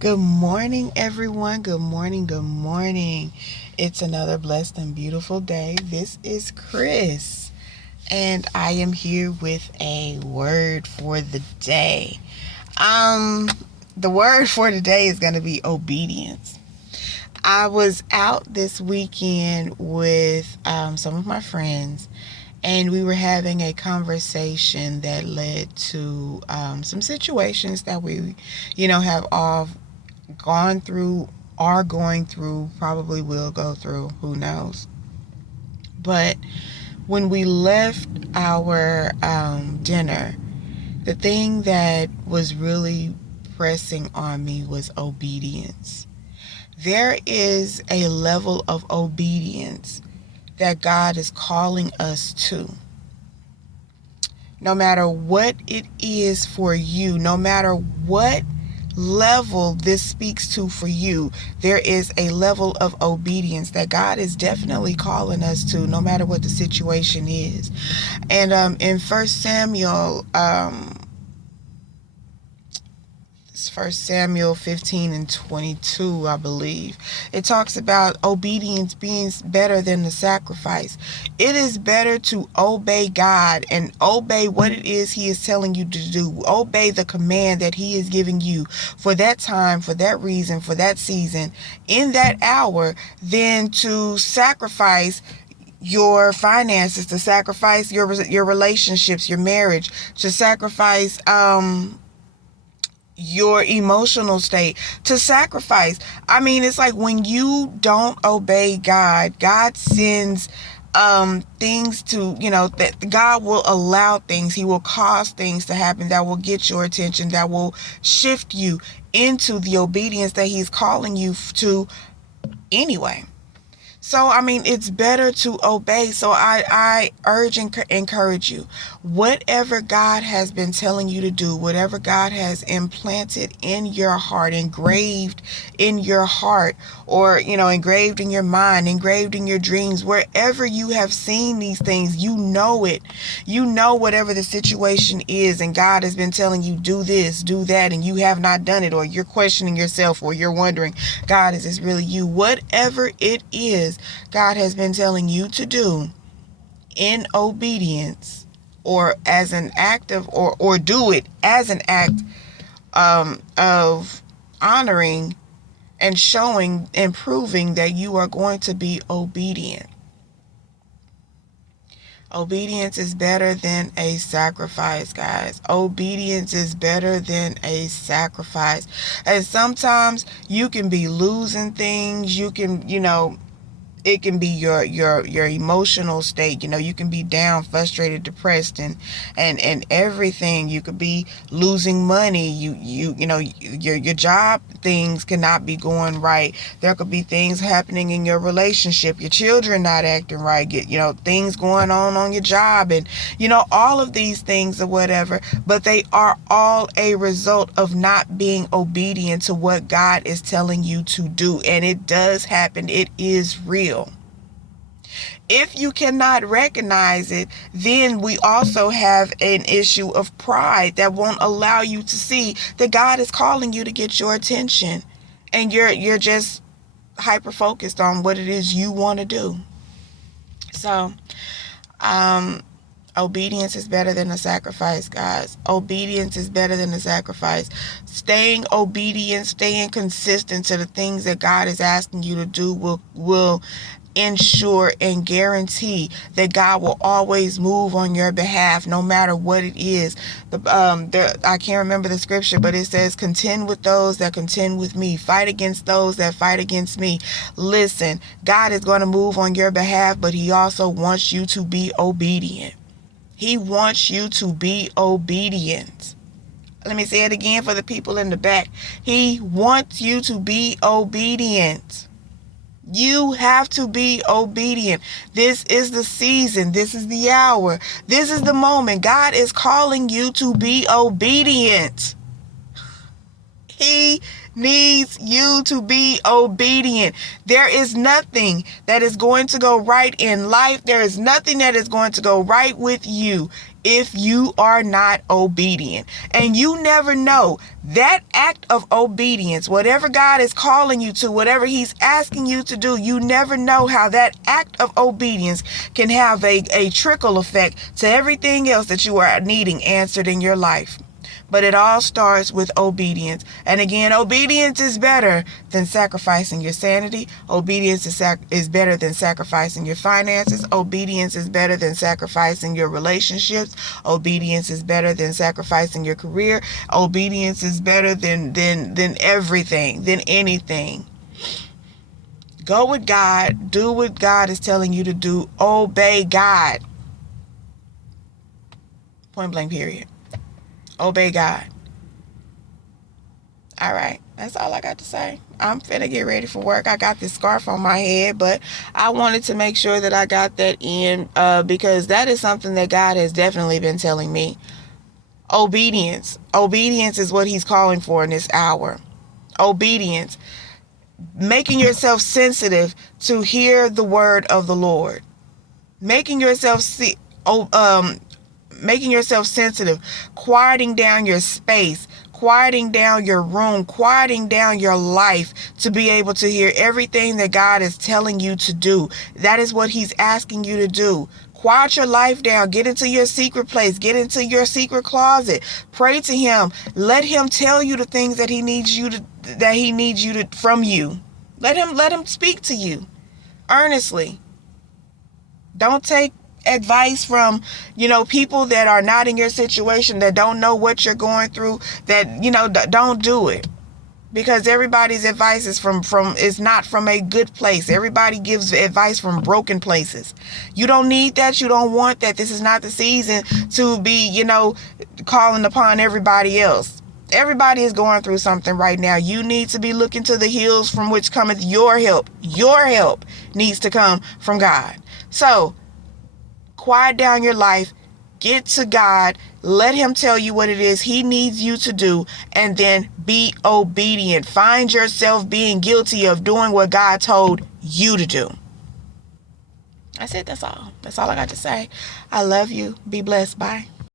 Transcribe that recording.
Good morning, everyone. Good morning. Good morning. It's another blessed and beautiful day. This is Chris, and I am here with a word for the day. The word for today is going to be obedience. I was out this weekend with some of my friends, and we were having a conversation that led to some situations that we, have all gone through, are going through, probably will go through, who knows. But when we left our dinner, the thing that was really pressing on me was obedience. There is a level of obedience that God is calling us to. No matter what it is for you, no matter what level this speaks to for you, there is a level of obedience that God is definitely calling us to, no matter what the situation is. And in First Samuel, 15 and 22, I believe, it talks about obedience being better than the sacrifice. It is better to obey God and obey what it is He is telling you to do. Obey the command that He is giving you for that time, for that reason, for that season, in that hour, than to sacrifice your finances, to sacrifice your relationships, your marriage, to sacrifice your emotional state, to sacrifice. I mean, it's like when you don't obey God, God sends things to, that God will allow things. He will cause things to happen that will get your attention, that will shift you into the obedience that He's calling you to anyway. So, I mean, it's better to obey. So I urge and encourage you, whatever God has been telling you to do, whatever God has implanted in your heart, engraved in your heart, or, engraved in your mind, engraved in your dreams, wherever you have seen these things, you know it. You know whatever the situation is, and God has been telling you, do this, do that, and you have not done it, or you're questioning yourself, or you're wondering, God, is this really you? Whatever it is God has been telling you to do in obedience, or as an act of, or do it as an act of honoring and showing and proving that you are going to be obedient. Obedience is better than a sacrifice, guys. Obedience is better than a sacrifice. And sometimes you can be losing things. You can, it can be your emotional state. You can be down, frustrated, depressed, and everything. You could be losing money. Your job things cannot be going right. There could be things happening in your relationship, your children not acting right, things going on your job, and all of these things or whatever. But they are all a result of not being obedient to what God is telling you to do. And it does happen. It is real. If you cannot recognize it, then we also have an issue of pride that won't allow you to see that God is calling you to get your attention, and you're just hyper focused on what it is you want to do. So, obedience is better than a sacrifice, guys. Obedience is better than a sacrifice. Staying obedient, staying consistent to the things that God is asking you to do will ensure and guarantee that God will always move on your behalf, no matter what it is. I can't remember the scripture, but it says, contend with those that contend with me, fight against those that fight against me. Listen, God is going to move on your behalf, but He also wants you to be obedient. He wants you to be obedient. Let me say it again for the people in the back. He wants you to be obedient. You have to be obedient. This is the season. This is the hour. This is the moment. God is calling you to be obedient. He needs you to be obedient. There is nothing that is going to go right in life. There is nothing that is going to go right with you if you are not obedient. And you never know that act of obedience, whatever God is calling you to, whatever he's asking you to do, you never know how that act of obedience can have a trickle effect to everything else that you are needing answered in your life. But it all starts with obedience. And again, obedience is better than sacrificing your sanity. Obedience is better than sacrificing your finances. Obedience is better than sacrificing your relationships. Obedience is better than sacrificing your career. Obedience is better than everything, than anything. Go with God. Do what God is telling you to do. Obey God. Point blank, period. Obey God. All right. That's all I got to say. I'm finna get ready for work. I got this scarf on my head, but I wanted to make sure that I got that in because that is something that God has definitely been telling me. Obedience. Obedience is what he's calling for in this hour. Obedience. Making yourself sensitive to hear the word of the Lord. Making yourself sensitive, quieting down your space, quieting down your room, quieting down your life to be able to hear everything that God is telling you to do. That is what he's asking you to do. Quiet your life down. Get into your secret place. Get into your secret closet. Pray to him. Let him tell you the things that he needs you to from you. Let him speak to you earnestly. Don't take advice from, people that are not in your situation, that don't know what you're going through, that, don't do it. Because everybody's advice is not from a good place. Everybody gives advice from broken places. You don't need that. You don't want that. This is not the season to be, calling upon everybody else. Everybody is going through something right now. You need to be looking to the hills from which cometh your help. Your help needs to come from God. So, quiet down your life, get to God, let him tell you what it is he needs you to do, and then be obedient. Find yourself being guilty of doing what God told you to do. That's it. That's all. That's all I got to say. I love you. Be blessed. Bye.